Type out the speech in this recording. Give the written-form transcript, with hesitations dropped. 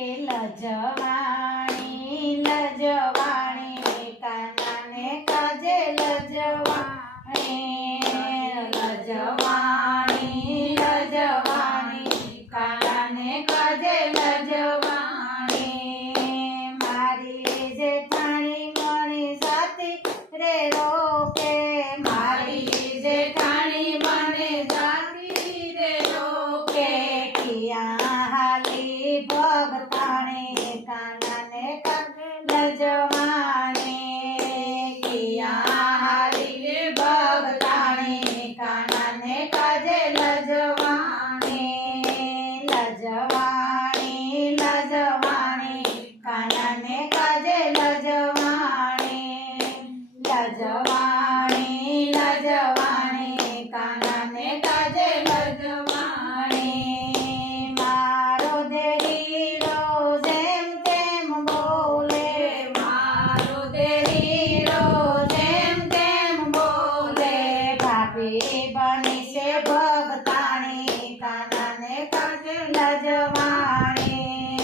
કે લજવાણી લજવાણી કાનાને કાજે લજવાણી લજવાણી લજવાણી કાનાને કાજે લજવાણી મારી જેઠાણી મણી સાથી રે રોકે મારી જેઠાણી મને સાથી રે રોકે કિયા હાલી ભગતાણી કાનાને કાજે લજવાણી કિયા હાલી ભગતાણી કાનાને કાજે લજવાણી।